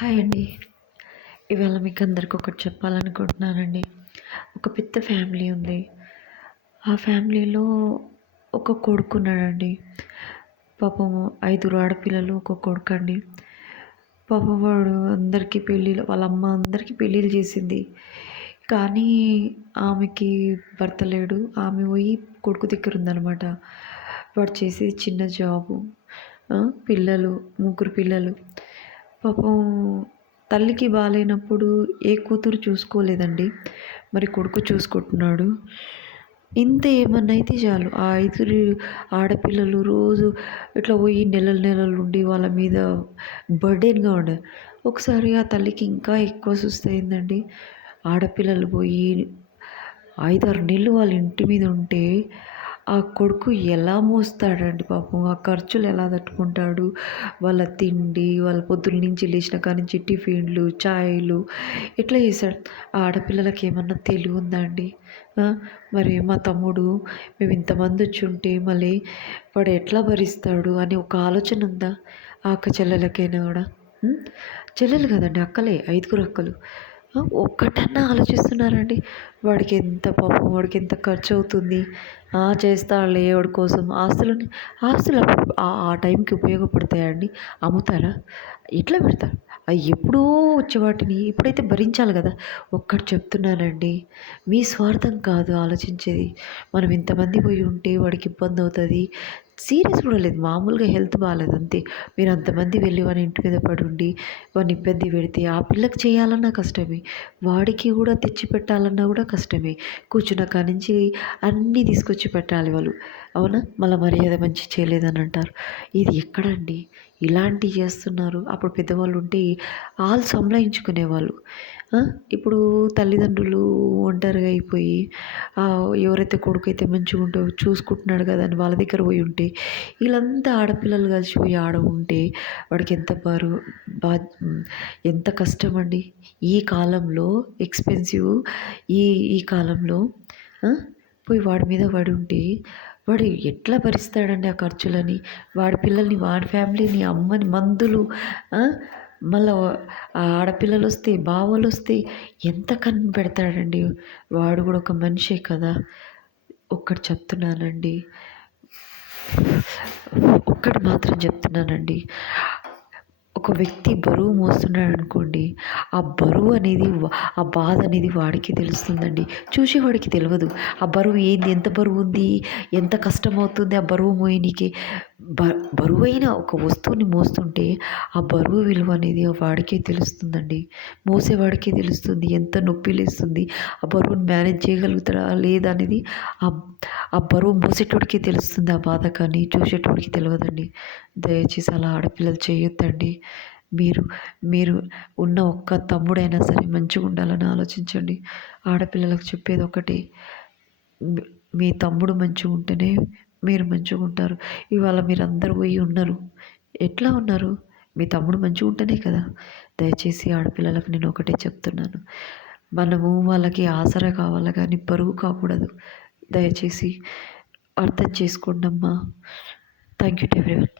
Hi అండి. ఇవాళ మీకు అందరికి ఒకటి చెప్పాలనుకుంటున్నానండి. ఒక పెద్ద ఫ్యామిలీ ఉంది. ఆ ఫ్యామిలీలో ఒక కొడుకున్నాడండి. పాపం 5 ఆడపిల్లలు, ఒక కొడుకండి. పాపం వాడు అందరికీ పెళ్ళిళ్ళు, వాళ్ళ అమ్మ అందరికీ పెళ్ళిళ్ళు చేసింది. కానీ ఆమెకి భర్త లేడు. ఆమె పోయి కొడుకు దగ్గర ఉందనమాట. వాడు చేసేది చిన్న జాబు. పిల్లలు, ముగ్గురు పిల్లలు. పాపం తల్లికి బాలేనప్పుడు ఏ కూతురు చూసుకోలేదండి. మరి కొడుకు చూసుకుంటున్నాడు. ఇంత ఏమన్నా అయితే చాలు, ఆ 5 ఆడపిల్లలు రోజు ఇట్లా పోయి నెలలు నెలలు ఉండి వాళ్ళ మీద బర్డెన్గా ఉండే. ఒకసారి ఆ తల్లికి ఇంకా ఎక్కువ సుస్తయిందండి. ఆడపిల్లలు పోయి 5-6 నెలలు వాళ్ళ ఇంటి మీద ఉంటే ఆ కొడుకు ఎలా మోస్తాడండి పాపం. ఆ ఖర్చులు ఎలా తట్టుకుంటాడు. వాళ్ళ తిండి, వాళ్ళ పొద్దున్న నుంచి లేచిన కాడి నుంచి టిఫిన్లు, చాయ్లు ఎట్లా చేశాడు. ఆ ఆడపిల్లలకి ఏమన్నా తెలివి ఉందా అండి? మరి మా తమ్ముడు మేము ఇంతమంది వచ్చి ఉంటే మళ్ళీ వాడు ఎట్లా భరిస్తాడు అని ఒక ఆలోచన ఉందా ఆ అక్క చెల్లెలకైనా కూడా? చెల్లెలు కదండి, అక్కలే, 5 అక్కలు. ఒక్కటన్నా ఆలోచిస్తున్నారండి? వాడికి ఎంత పాపం, వాడికి ఎంత ఖర్చు అవుతుంది. చేస్తాడులే వాడి కోసం. ఆస్తులు ఆ టైంకి ఉపయోగపడతాయండి? అమ్ముతారా? ఎట్లా పెడతారు? అవి ఎప్పుడో వచ్చే వాటిని ఇప్పుడైతే భరించాలి కదా. ఒక్కటి చెప్తున్నానండి, మీ స్వార్థం కాదు ఆలోచించేది. మనం ఇంతమంది పోయి ఉంటే వాడికి ఇబ్బంది అవుతుంది. సీరియస్ కూడా లేదు, మామూలుగా హెల్త్ బాగాలేదు అంతే. మీరు అంతమంది వెళ్ళి వాని ఇంటి మీద పడి ఉండి వాడిని ఇబ్బంది పెడితే ఆ పిల్లకి చేయాలన్నా కష్టమే, వాడికి కూడా తెచ్చి పెట్టాలన్నా కూడా కష్టమే. కూర్చున్న కానించి అన్నీ తీసుకొచ్చి పెట్టాలి వాళ్ళు. అవునా? మళ్ళీ మర్యాద మంచి చేయలేదని అంటారు. ఇది ఎక్కడండి? ఇలాంటివి చేస్తున్నారు. అప్పుడు పెద్దవాళ్ళు ఉంటే వాళ్ళు సంలయించుకునేవాళ్ళు. ఇప్పుడు తల్లిదండ్రులు ఒంటరిగా అయిపోయి ఎవరైతే కొడుకైతే మంచిగా ఉంటో చూసుకుంటున్నాడు కదా అని వాళ్ళ దగ్గర పోయి ఉంటే వీళ్ళంతా ఆడపిల్లలు కలిసి పోయి ఆడ ఉంటే వాడికి ఎంత బరువు, ఎంత కష్టం అండి. ఈ కాలంలో ఎక్స్పెన్సివ్, ఈ ఈ కాలంలో పోయి వాడి మీద పడి ఉంటే వాడు ఎట్లా భరిస్తాడండి ఆ ఖర్చులని? వాడి పిల్లల్ని, వాడి ఫ్యామిలీని, అమ్మని, మందులు, మళ్ళా ఆడపిల్లలు వస్తే, బావలు వస్తే ఎంత కన్ను పెడతాడండి. వాడు కూడా ఒక మనిషే కదా. ఒక్కటి చెప్తున్నానండి, ఒక్కటి మాత్రం చెప్తున్నానండి. ఒక వ్యక్తి బరువు మోస్తున్నాడు అనుకోండి, ఆ బరువు అనేది, ఆ బాధ అనేది వాడికి తెలుస్తుందండి. చూసేవాడికి తెలియదు ఆ బరువు ఏంది, ఎంత బరువు ఉంది, ఎంత కష్టమవుతుంది ఆ బరువు మోయనీకి. బరువైన ఒక వస్తువుని మోస్తుంటే ఆ బరువు విలువ అనేది వాడికే తెలుస్తుందండి. మోసేవాడికే తెలుస్తుంది ఎంత నొప్పి లేస్తుంది. ఆ బరువుని మేనేజ్ చేయగలుగుతాడా లేదా అనేది ఆ బరువు మోసేటోడికే తెలుస్తుంది ఆ బాధ, కానీ చూసేటోడికి తెలియదండి. దయచేసి అలా ఆడపిల్లలు చేయొద్దండి. మీరు ఉన్న ఒక్క తమ్ముడైనా సరే మంచిగా ఉండాలని ఆలోచించండి. ఆడపిల్లలకు చెప్పేది ఒకటి, మీ తమ్ముడు మంచిగా ఉంటేనే మీరు మంచిగా ఉంటారు. ఇవాళ మీరు అందరూ పోయి ఉన్నారు, ఎట్లా ఉన్నారు? మీ తమ్ముడు మంచిగా ఉంటేనే కదా. దయచేసి ఆడపిల్లలకు నేను ఒకటే చెప్తున్నాను, మనము వాళ్ళకి ఆసరా కావాలి కానీ బరువు కాకూడదు. దయచేసి అర్థం చేసుకోండి అమ్మా. Thank you to everyone.